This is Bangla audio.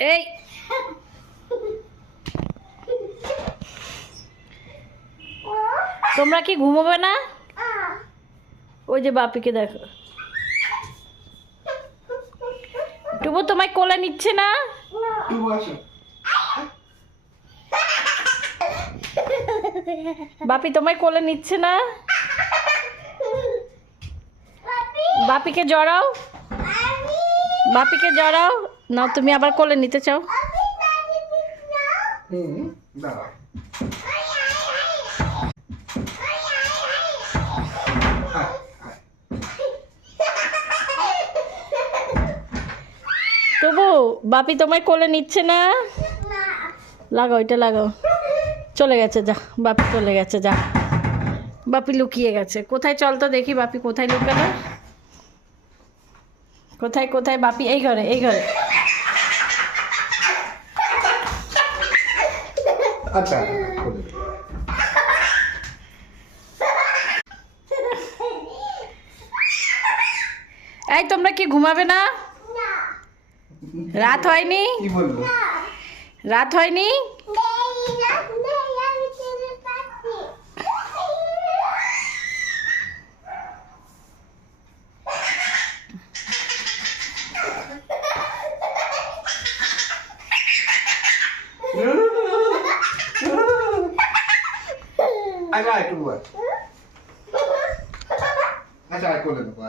এই তোমরা কি ঘুমোবে না? ওই যে বাপিকে দেখো, টুবু তোমায় কোলে নিচ্ছে না? বাপি তোমায় কোলে নিচ্ছে না? বাপিকে জড়াও, বাপিকে জড়াও। না তুমি আবার কোলে নিতে চাও? তবু বাপি তোমায় কোলে নিচ্ছে না? লাগাও, এটা লাগাও। চলে গেছে, যা বাপি চলে গেছে, যা বাপি লুকিয়ে গেছে। কোথায় চল তো দেখি বাপি কোথায় লুকালো। কোথায় কোথায় বাপি? এই ঘরে, এই ঘরে। আচ্ছা এই তোমরা কি ঘুমাবে না? রাত হয়নি? কি বলবো? রাত হয়নি? আচ্ছা একটু আচ্ছা কোলে দেবো।